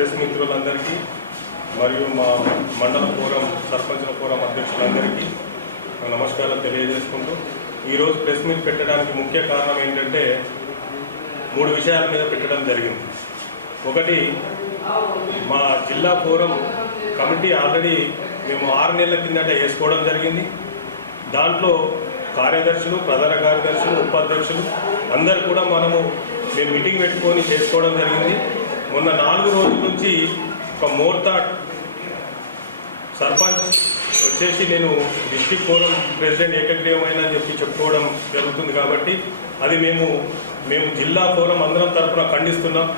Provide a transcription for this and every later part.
Press మిత్రులందరికీ మరియు మా మండల ఫోరం సర్పంచుల ఫోరం అధ్యక్షులందరికీ నమస్కారం తెలియజేసుకుంటూ ఈరోజు ప్రెస్ మీట్ పెట్టడానికి ముఖ్య కారణం ఏంటంటే 3 విషయాల మీద పెట్టడం జరిగింది. ఒకటి, మా జిల్లా ఫోరం కమిటీ ఆల్రెడీ మేము 6 నెలల కిందట వేసుకోవడం జరిగింది. దాంట్లో కార్యదర్శులు, ప్రధాన కార్యదర్శులు, ఉపాధ్యక్షులు అందరు కూడా మేము మీటింగ్ పెట్టుకొని చేసుకోవడం జరిగింది. మొన్న 4 రోజుల నుంచి ఒక మోర్తాడ్ సర్పంచ్ వచ్చేసి నేను డిస్ట్రిక్ట్ ఫోరం ప్రెసిడెంట్ ఏకగ్రీవమైనని చెప్పుకోవడం జరుగుతుంది. కాబట్టి అది మేము జిల్లా ఫోరం అందరం తరఫున ఖండిస్తున్నాం.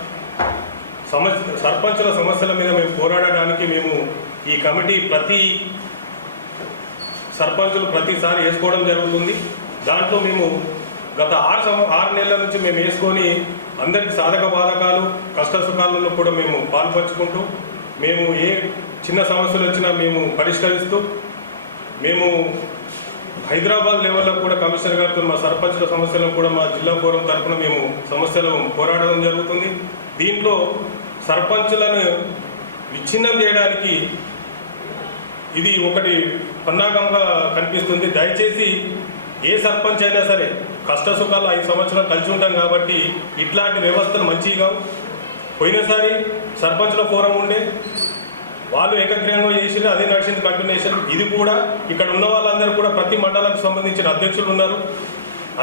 సర్పంచుల సమస్యల మీద మేము పోరాడడానికి ఈ కమిటీ ప్రతి సర్పంచులు ప్రతిసారి వేసుకోవడం జరుగుతుంది. దాంట్లో గత 6 నెలల నుంచి మేము వేసుకొని అందరికి సాధక బాధకాలు, కష్ట సుఖాలలో కూడా మేము పాల్పంచుకుంటూ ఏ చిన్న సమస్యలు వచ్చినా పరిష్కరిస్తూ హైదరాబాద్ లెవెల్లో కూడా కమిషనర్ గారితో మా సర్పంచుల సమస్యలను కూడా మా జిల్లా ఫోరం తరఫున సమస్యలు పోరాడడం జరుగుతుంది. దీంట్లో సర్పంచులను విచ్ఛిన్నం చేయడానికి ఇది ఒకటి పన్నాగంగా కనిపిస్తుంది. దయచేసి ఏ సర్పంచ్ అయినా సరే కష్ట సుఖాలు 5 సంవత్సరాలు కలిసి ఉంటాం కాబట్టి ఇట్లాంటి వ్యవస్థలు మంచిగా పోయినసారి సర్పంచుల ఫోరం ఉండే వాళ్ళు ఏకగ్రీవంగా చేసి అదే నడిచింది కంటిన్యూషన్. ఇది కూడా ఇక్కడ ఉన్న వాళ్ళందరూ కూడా ప్రతి మండలానికి సంబంధించిన అధ్యక్షులు ఉన్నారు,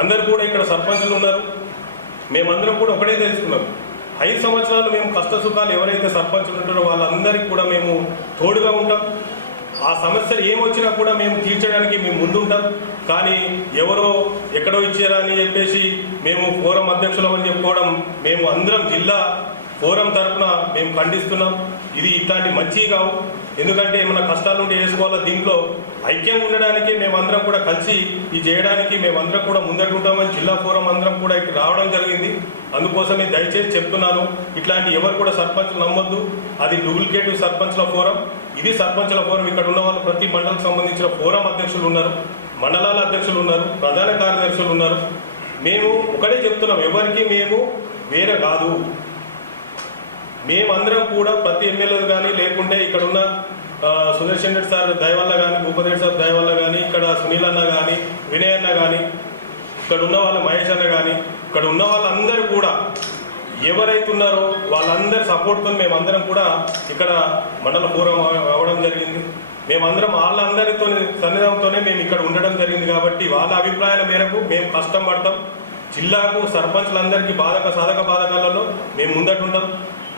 అందరు కూడా ఇక్కడ సర్పంచులు ఉన్నారు. మేమందరం కూడా ఒకటే తెలుసుకున్నాం, 5 సంవత్సరాలు కష్ట సుఖాలు ఎవరైతే సర్పంచులు ఉంటారో వాళ్ళందరికీ కూడా తోడుగా ఉంటాం. ఆ సమస్యలు ఏమొచ్చినా కూడా తీర్చడానికి ముందుంటాం. కానీ ఎవరో ఎక్కడో ఇచ్చారా అని చెప్పేసి ఫోరం అధ్యక్షులం అని చెప్పుకోవడం అందరం జిల్లా ఫోరం తరఫున ఖండిస్తున్నాం. ఇది ఇట్లాంటి మంచి కావు. ఎందుకంటే ఏమైనా కష్టాల నుండి వేసుకోవాలా, దీంట్లో ఐక్యంగా ఉండడానికి మేమందరం కూడా కలిసి ఇది చేయడానికి మేమందరం కూడా ముందటుంటామని జిల్లా ఫోరం అందరం కూడా ఇక్కడ రావడం జరిగింది. అందుకోసమే దయచేసి చెప్తున్నాను, ఇట్లాంటి ఎవరు కూడా సర్పంచులు నమ్మొద్దు. అది డూప్లికేటివ్ సర్పంచ్ల ఫోరం, ఇది సర్పంచుల ఫోరం. ఇక్కడ ఉన్న వాళ్ళు ప్రతి మండలకు సంబంధించిన ఫోరం అధ్యక్షులు ఉన్నారు, మండలాల అధ్యక్షులు ఉన్నారు, ప్రధాన కార్యదర్శులు ఉన్నారు. ఒకటే చెప్తున్నాం, ఎవరికి వేరే కాదు. మేమందరం కూడా ప్రతి ఎమ్మెల్యేలు కానీ లేకుంటే ఇక్కడ ఉన్న సుదర్శన్ రెడ్డి సార్ దయవల్ల కానీ, భూపతి సార్ దయవల్ల కానీ, ఇక్కడ సునీల్ అన్న కానీ, వినయ్ అన్న కానీ, ఇక్కడ ఉన్న వాళ్ళు మహేష్ అన్న కానీ, ఇక్కడ ఉన్న వాళ్ళందరూ కూడా ఎవరైతే ఉన్నారో వాళ్ళందరి సపోర్ట్తో మేమందరం కూడా ఇక్కడ మండల ఫోరం అవ్వడం జరిగింది. మేమందరం వాళ్ళందరితో సన్నిధానంతోనే ఇక్కడ ఉండడం జరిగింది. కాబట్టి వాళ్ళ అభిప్రాయాల మేరకు కష్టం పడతాం. జిల్లాకు సర్పంచ్లందరికీ సాధక బాధకాలలో ముందటుంటాం.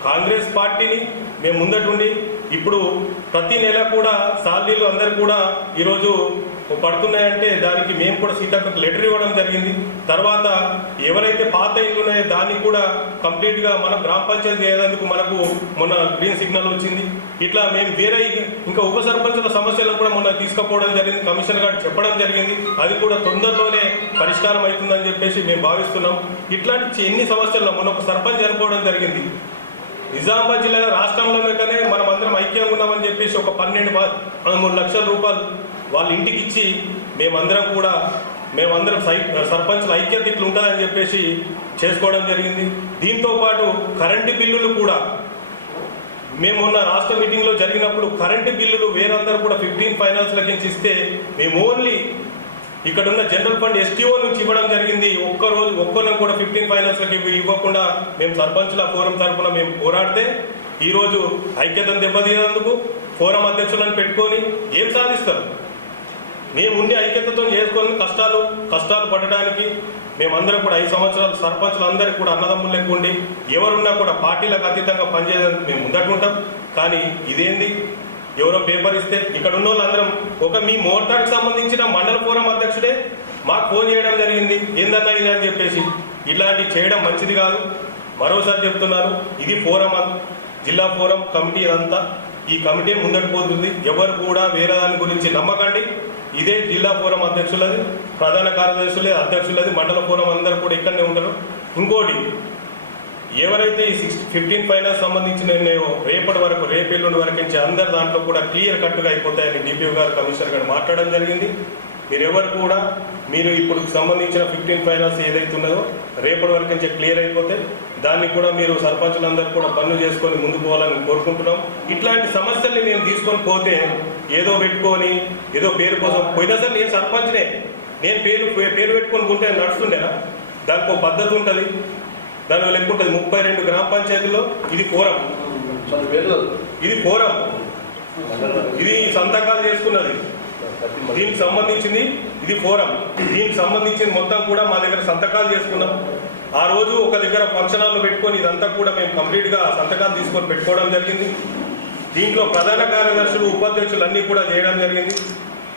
కాంగ్రెస్ పార్టీని ముందటుండి ఇప్పుడు ప్రతి నెల కూడా సాలరీలు అందరు కూడా ఈరోజు పడుతున్నాయంటే దానికి కూడా సీతక్కకు లెటర్ ఇవ్వడం జరిగింది. తర్వాత ఎవరైతే పాత ఇల్లు ఉన్నాయో దాన్ని కూడా కంప్లీట్గా మన గ్రామ పంచాయతీ చేయడానికి మొన్న గ్రీన్ సిగ్నల్ వచ్చింది. ఇట్లా వేరే ఇంకా ఉప సర్పంచుల సమస్యలను కూడా మొన్న తీసుకుపోవడం జరిగింది. కమిషనర్ గారు చెప్పడం జరిగింది. అది కూడా తొందరలోనే పరిష్కారం అవుతుందని చెప్పేసి భావిస్తున్నాం. ఇట్లాంటి ఎన్ని సమస్యల్లో మొన్న ఒక సర్పంచ్ చనిపోవడం జరిగింది. నిజామాబాద్ జిల్లా రాష్ట్రంలోనే కానీ మనం అందరం ఐక్యంగా ఉన్నామని చెప్పేసి ఒక 12-13 లక్షల రూపాయలు వాళ్ళ ఇంటికి ఇచ్చి మేమందరం సర్పంచుల ఐక్యత ఇట్లా ఉంటుందని చెప్పేసి చేసుకోవడం జరిగింది. దీంతోపాటు కరెంటు బిల్లులు కూడా మొన్న రాష్ట్ర మీటింగ్లో జరిగినప్పుడు కరెంటు బిల్లులు వేరందరూ కూడా 15 ఫైనాన్స్లకి ఇస్తే ఓన్లీ ఇక్కడ ఉన్న జనరల్ ఫండ్ STO నుంచి ఇవ్వడం జరిగింది. ఒక్కరిని కూడా 15 ఫైనాన్స్లకి ఇవ్వకుండా సర్పంచుల ఫోరం తరఫున పోరాడితే ఈరోజు ఐక్యతను దెబ్బతీయేందుకు ఫోరం అధ్యక్షులను పెట్టుకొని ఏం సాధిస్తారు? ఉండి ఐక్యతతో చేసుకొని కష్టాలు పడడానికి మేమందరం కూడా 5 సంవత్సరాలు సర్పంచులు అందరికీ కూడా అన్నదమ్ములు లెక్క ఉండి ఎవరున్నా కూడా పార్టీలకు అతీతంగా పనిచేయడానికి ముందటుంటాం. కానీ ఇదేంది, ఎవరో పేపర్ ఇస్తే ఇక్కడ ఉన్న వాళ్ళందరం మీ మోటార్కి సంబంధించిన మండల ఫోరం అధ్యక్షుడే మాకు ఫోన్ చేయడం జరిగింది, ఏందన్నా ఇది అని చెప్పేసి. ఇలాంటివి చేయడం మంచిది కాదు. మరోసారి చెప్తున్నాను, ఇది ఫోరం, జిల్లా ఫోరం కమిటీ అంతా ఈ కమిటీ ముందకు పోతుంది. ఎవరు కూడా వేరే దాని గురించి నమ్మకండి. ఇదే జిల్లా ఫోరం అధ్యక్షులది, ప్రధాన కార్యదర్శులే అధ్యక్షులది, మండల ఫోరం అందరూ కూడా ఇక్కడనే ఉంటారు. ఇంకోటి, ఎవరైతే ఈ 15 ఫైనాన్స్ సంబంధించిన రేపటి వరకు రేపెల్లుండి వరకు అందరు దాంట్లో కూడా క్లియర్ కట్గా అయిపోతాయని DPO గారు, కమిషనర్ గారు మాట్లాడడం జరిగింది. మీరెవరు కూడా మీరు ఇప్పుడు సంబంధించిన 15 ఫైనాన్స్ ఏదైతే ఉన్నదో రేపటి వరకు నుంచి క్లియర్ అయిపోతే దాన్ని కూడా మీరు సర్పంచులందరూ కూడా పనులు చేసుకొని ముందుకు పోవాలని కోరుకుంటున్నాం. ఇట్లాంటి సమస్యల్ని మేము తీసుకొని పోతే ఏదో పెట్టుకొని ఏదో పేరు కోసం పోయినసారి నేను సర్పంచ్నే, నేను పేరు పెట్టుకొని ఉంటే నడుస్తుండేనా? దానికి ఒక పద్ధతి ఉంటుంది, దాని లెక్క ఉంటుంది. 32 గ్రామ పంచాయతీల్లో ఇది కోరం, ఇది కోరం, ఇది సంతకాలు చేసుకున్నది, దీనికి సంబంధించింది ఇది ఫోరం, దీనికి సంబంధించింది మొత్తం కూడా మా దగ్గర సంతకాలు చేసుకున్నాం. ఆ రోజు ఒక దగ్గర ఫంక్షన్ హాల్లో పెట్టుకొని ఇదంతా కూడా మేము కంప్లీట్గా సంతకాలు తీసుకొని పెట్టుకోవడం జరిగింది. దీంట్లో ప్రధాన కార్యదర్శులు ఉపాధ్యక్షులు అన్నీ కూడా చేయడం జరిగింది.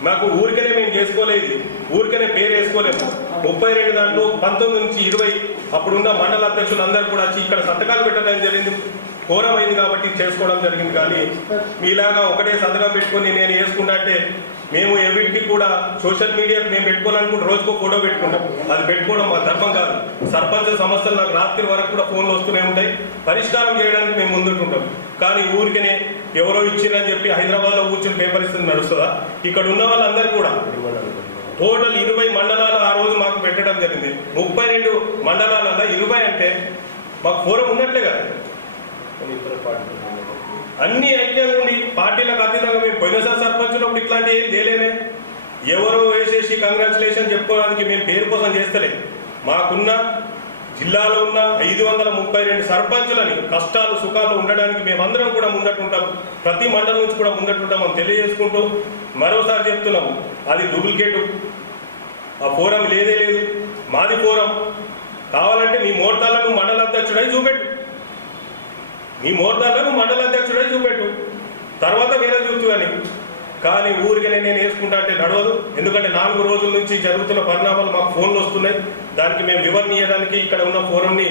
మాకు ఊరికనే మేము చేసుకోలేదు, ఊరికనే పేరు వేసుకోలేము. 32 దాంట్లో 19 నుంచి 20 అప్పుడున్న మండల అధ్యక్షులు అందరూ కూడా వచ్చి ఇక్కడ సంతకాలు పెట్టడం జరిగింది. కోరం అయింది కాబట్టి చేసుకోవడం జరిగింది. కానీ మీలాగా ఒకటే సంతకం పెట్టుకొని నేను వేసుకుంటా అంటే మేము ఎవరికి కూడా సోషల్ మీడియాకి మేము పెట్టుకోవాలనుకుంటే రోజుకో ఫోటో పెట్టుకుంటాం. అది పెట్టుకోవడం మా ధర్మం కాదు. సర్పంచ్ సమస్యలు నాకు రాత్రి వరకు కూడా ఫోన్లు వస్తూనే ఉంటాయి, పరిష్కారం చేయడానికి మేము ముందుంటుంటాం. కానీ ఊరికనే ఎవరో ఇచ్చిరని చెప్పి హైదరాబాద్లో కూర్చొని పేపర్ ఇస్తుంది నడుస్తుందా? ఇక్కడ ఉన్న వాళ్ళందరూ కూడా టోటల్ 20 మండలాలు ఆ రోజు మాకు పెట్టడం జరిగింది. 32 మండలాలలో 20 అంటే మాకు ఫోరం ఉన్నట్లే కదా. అన్ని ఐక్యంగా ఉండి పార్టీలకు అతీతంగా మేము పోయినసారి సర్పంచులప్పుడు ఇట్లాంటి ఏం చేయలేమే. ఎవరో వేసేసి కంగ్రాచులేషన్ చెప్పుకోవడానికి మేము పేరు కోసం చేస్తలే. మాకున్న జిల్లాలో ఉన్న 532 సర్పంచులని కష్టాలు సుఖాలు ఉండడానికి మేమందరం కూడా ముందటుంటాం. ప్రతి మండలం నుంచి కూడా ముందటుంటాం మనం తెలియజేసుకుంటూ మరోసారి చెప్తున్నాము, అది డూప్లికేటు. ఆ ఫోరం లేదే లేదు, మాది ఫోరం. కావాలంటే మీ మోర్తాలను మండల అధ్యక్షుడై చూపెట్టు, మీ మోర్తాలను మండల అధ్యక్షుడై చూపెట్టు, తర్వాత వేరే చూస్తూ కానీ ఊరికనే నేను వేసుకుంటా అంటే నడవదు. ఎందుకంటే 4 రోజుల నుంచి జరుగుతున్న పరిణామాలు మాకు ఫోన్లు వస్తున్నాయి. దానికి మేము వివరణ ఇవ్వడానికి ఇక్కడ ఉన్న ఫోరంని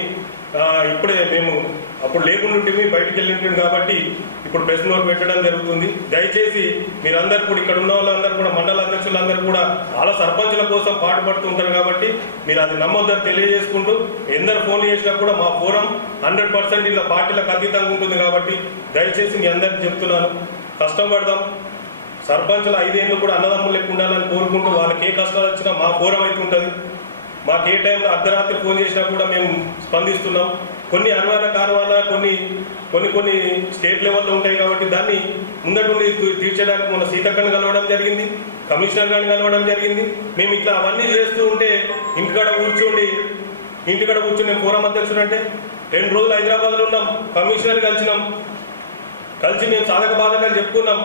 ఇప్పుడే మేము అప్పుడు లేకుండా బయటికి వెళ్ళింటుంది కాబట్టి ఇప్పుడు ప్రెస్ నోట్ పెట్టడం జరుగుతుంది. దయచేసి మీరందరూ కూడా ఇక్కడ ఉన్న వాళ్ళందరూ కూడా మండల అధ్యక్షులందరూ కూడా చాలా సర్పంచుల కోసం పాటుపడుతుంటారు కాబట్టి మీరు అది నమ్మొద్దని తెలియజేసుకుంటూ ఎందరు ఫోన్లు చేసినా కూడా మా ఫోరం 100% ఇలా పార్టీలకు అతీతంగా ఉంటుంది కాబట్టి దయచేసి మీ అందరికీ చెప్తున్నాను, కష్టపడదాం. సర్పంచులు 5 ఏళ్ళు కూడా అన్నదమ్ములు లెక్క ఉండాలని కోరుకుంటూ వాళ్ళకి ఏ కష్టాలు వచ్చినా మా ఫోరం అయితే ఉంటుంది. మాకు ఏ టైంలో అర్ధరాత్రి ఫోన్ చేసినా కూడా మేము స్పందిస్తున్నాం. కొన్ని అనుమాన కారణాల కొన్ని స్టేట్ లెవెల్లో ఉంటాయి కాబట్టి దాన్ని ముందటుండి తీర్చడానికి మొన్న సీతక్కని కలవడం జరిగింది, కమిషనర్ గారిని కలవడం జరిగింది. మేము ఇట్లా అవన్నీ చేస్తూ ఉంటే ఇంటికాడ కూర్చొని నేను ఫోరం అధ్యక్షుడు అంటే 2 రోజులు హైదరాబాద్లో ఉన్నాం, కమిషనర్ కలిసి మేము సాధక బాధకాలు చెప్పుకున్నాం.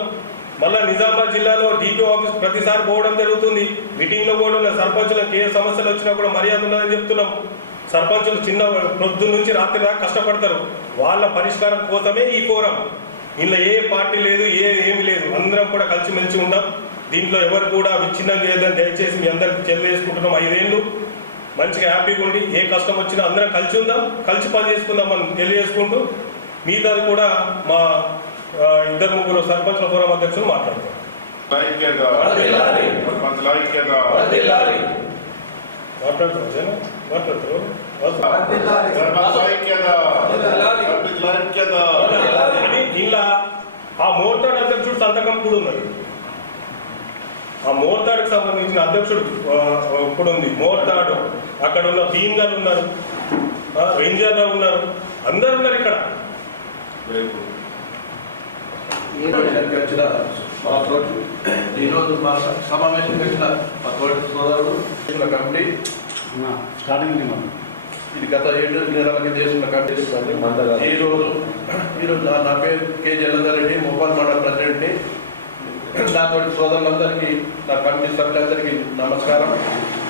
మళ్ళీ నిజామాబాద్ జిల్లాలో DPO ఆఫీస్ ప్రతిసారి పోవడం జరుగుతుంది, మీటింగ్లో పోవడం. సర్పంచులకు ఏ సమస్యలు వచ్చినా కూడా మర్యాద ఉన్నదని చెప్తున్నాం. సర్పంచులు చిన్న పొద్దున్న నుంచి రాత్రి దాకా కష్టపడతారు, వాళ్ళ పరిష్కారం కోసమే ఈ ఫోరం. ఇందులో ఏ పార్టీ లేదు, ఏమి లేదు, అందరం కూడా కలిసిమెలిసి ఉన్నాం. దీంట్లో ఎవరు కూడా విచ్ఛిన్నం చేయదని దయచేసి మీ అందరికి తెలియజేసుకుంటున్నాం. 5 ఏళ్ళు మంచిగా హ్యాపీగా ఉండి ఏ కష్టం వచ్చినా అందరం కలిసి ఉందాం, కలిసి పని చేసుకుందాం అని తెలియజేసుకుంటూ మిగతాది కూడా మా 2-3 సర్పంచుల ఫోరం అధ్యక్షులు మాట్లాడతారు. ఇలా ఆ మోర్తాడు అధ్యక్షుడు సంతకం కూడా ఉన్నది. ఆ మోర్తాడుకు సంబంధించిన అధ్యక్షుడు కూడా ఉంది. మోర్తాడు అక్కడ ఉన్న భీమ్గారు ఉన్నారు, రేంజర్లు ఉన్నారు, అందరు ఉన్నారు ఇక్కడ. ఈరోజు మా సమావేశం వచ్చిన మా తోటి సోదరుడు కమిటీ ఇది గత 7 నెలలకి చేసిన కమిటీ. ఈరోజు నా పేరు K. జలంధర్ రెడ్డి, ముప్పాల్ మండల ప్రెసిడెంట్ని. నా తోటి సోదరులందరికీ, నా కమిటీ సభ్యులందరికీ నమస్కారం.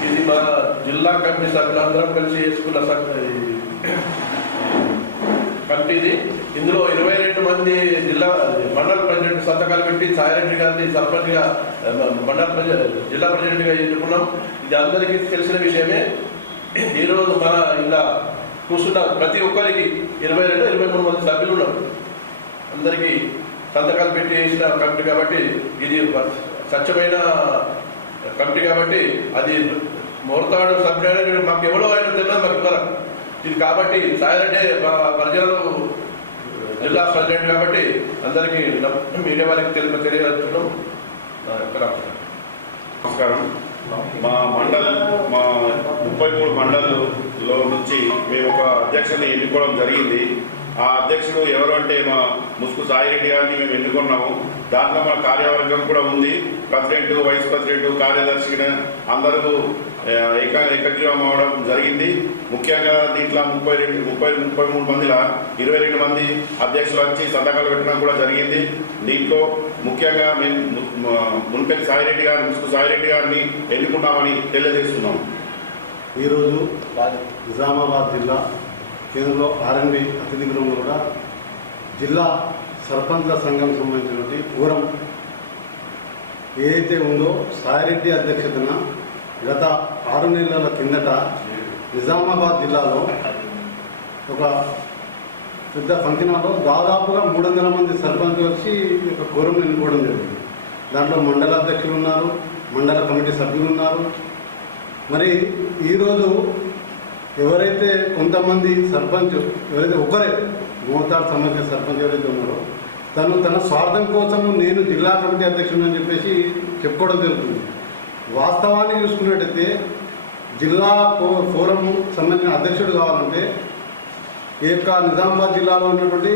ఇది మా జిల్లా కమిటీ సభ్యులందరం కలిసి చేసుకున్న కమిటీది. ఇందులో 22 మంది మండల ప్రెసిడెంట్ సంతకాలు పెట్టి సాయిరెడ్డి గారిని సర్పంచ్గా జిల్లా ప్రెసిడెంట్గా ఎన్నుకున్నాం. ఇది అందరికీ తెలిసిన విషయమే. ఈరోజు మన ఇలా కూర్చున్న ప్రతి ఒక్కరికి 22-23 మంది సభ్యులు ఉన్నారు. అందరికీ సంతకాలు పెట్టి వేసిన కమిటీ కాబట్టి ఇది స్వచ్ఛమైన కమిటీ కాబట్టి అది మోర్తాడు సభ్యుడు మాకు ఎవరో ఆయన తెలియదు, మాకు ఇవ్వరు ఇది. కాబట్టి సాయిరెడ్డి మా ప్రజలు జిల్లా ప్రెసిడెంట్ కాబట్టి అందరికీ మీడియా వారికి తెలియజేస్తున్నాం. నమస్కారం. మా 33 మండల్లో నుంచి మేము ఒక అధ్యక్షుని ఎన్నుకోవడం జరిగింది. ఆ అధ్యక్షుడు ఎవరు అంటే మా ముసుగు సాయిరెడ్డి గారిని మేము ఎన్నుకున్నాము. దాంట్లో మా కార్యవర్గం కూడా ఉంది. ప్రెసిడెంట్, వైస్ ప్రెసిడెంట్, కార్యదర్శి అందరూ ఏకగ్రీవం అవడం జరిగింది. ముఖ్యంగా దీంట్లో 33 మందిలో 22 మంది అధ్యక్షులు వచ్చి సంతకాలు పెట్టడం కూడా జరిగింది. దీంట్లో ముఖ్యంగా మేము మున్పల్లి సాయిరెడ్డి గారు, ముసుగు సాయిరెడ్డి గారిని ఎన్నుకున్నామని తెలియజేస్తున్నాం. ఈరోజు నిజామాబాద్ జిల్లా కేంద్రంలో ఆర్ఎన్బి అతిథి గృహంలో కూడా జిల్లా సర్పంచ్ల సంఘం సంబంధించినటువంటి పూరం ఏదైతే ఉందో సాయిరెడ్డి అధ్యక్షతన గత 6 నెలల కిందట నిజామాబాద్ జిల్లాలో ఒక పెద్ద ఫంక్షన్ హాల్లో దాదాపుగా 300 మంది సర్పంచ్లు వచ్చి ఒక పూరం ఎన్నుకోవడం జరిగింది. దాంట్లో మండల అధ్యక్షులు ఉన్నారు, మండల కమిటీ సభ్యులు ఉన్నారు. మరి ఈరోజు ఎవరైతే కొంతమంది సర్పంచ్ ఎవరైతే ఒకరే మోతాడు సంబంధించిన సర్పంచ్ ఎవరైతే ఉన్నారో తన స్వార్థం కోసం నేను జిల్లా కమిటీ అధ్యక్షుడు అని చెప్పేసి చెప్పుకోవడం జరుగుతుంది. వాస్తవాన్ని చూసుకున్నట్టయితే జిల్లా ఫోరం సంబంధించిన అధ్యక్షుడు కావాలంటే ఈ యొక్క నిజామాబాద్ జిల్లాలో ఉన్నటువంటి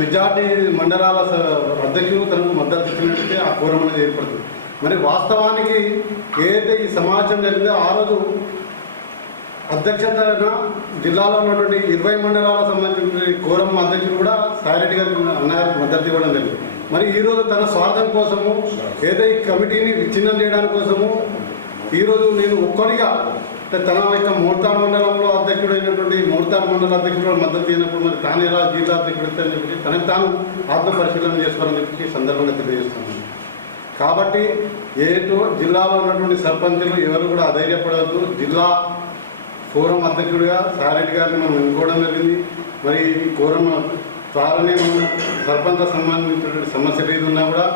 మెజార్టీ మండలాల అధ్యక్షులు తనకు మద్దతు ఇచ్చినట్టయితే ఆ ఫోరం అనేది ఏర్పడుతుంది. మరి వాస్తవానికి ఏదైతే ఈ సమావేశం జరిగిందో ఆ రోజు అధ్యక్షతన జిల్లాలో ఉన్నటువంటి 20 మండలాలకు సంబంధించిన కోరం అధ్యక్షులు కూడా సాయిరెడ్డి గారికి అన్నగారికి మద్దతు ఇవ్వడం జరిగింది. మరి ఈరోజు తన స్వార్థం కోసము ఏదో ఈ కమిటీని విచ్ఛిన్నం చేయడానికి కోసము ఈరోజు నేను ఒక్కరిగా తన యొక్క మోర్తాడ్ మండలంలో అధ్యక్షుడైనటువంటి మోర్తాడ్ మండల అధ్యక్షుడు మద్దతు ఇచ్చినప్పుడు మరి తాను ఎలా జిల్లా అధ్యక్షుడు అని చెప్పి తనకు తాను ఆత్మ పరిశీలన చేసుకోవాలని చెప్పి సందర్భంగా తెలియజేస్తున్నాను. కాబట్టి ఏదో జిల్లాలో ఉన్నటువంటి సర్పంచులు ఎవరు కూడా అధైర్యపడవద్దు. జిల్లా కోరం అధ్యక్షుడిగా సాయిరెడ్డి గారిని మనం ఎన్నుకోవడం జరిగింది. మరి ఈ కోరం త్వరనే మనం సర్పంచ్ సంబంధించినటువంటి సమస్యలు ఏది ఉన్నా కూడా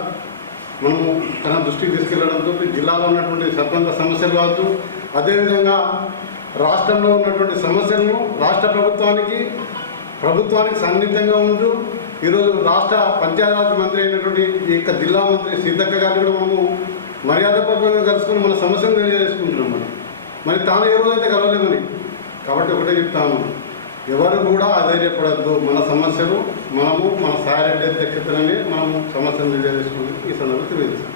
మనము తన దృష్టికి తీసుకెళ్లడంతో జిల్లాలో ఉన్నటువంటి సర్పంచ్ సమస్యలు కావచ్చు, అదేవిధంగా రాష్ట్రంలో ఉన్నటువంటి సమస్యలను రాష్ట్ర ప్రభుత్వానికి సన్నిహితంగా ఉంటూ ఈరోజు రాష్ట్ర పంచాయతీరాజ్ మంత్రి అయినటువంటి ఈ యొక్క జిల్లా మంత్రి సీతక్క గారిని కూడా మనము మర్యాదపూర్వకంగా కలుసుకుని మన సమస్యను తెలియజేసుకుంటున్నాం. మరి తాను ఏ రోజైతే కలవలేమని కాబట్టి ఒకటే చెప్తాము, ఎవరు కూడా అధైర్యపడద్దు. మన సమస్యలు మన సాయిరెడ్డి అధ్యక్షతనే మనము సమస్యను తెలియజేసుకుంటూ ఈ సందర్భంగా తెలియజేస్తాం.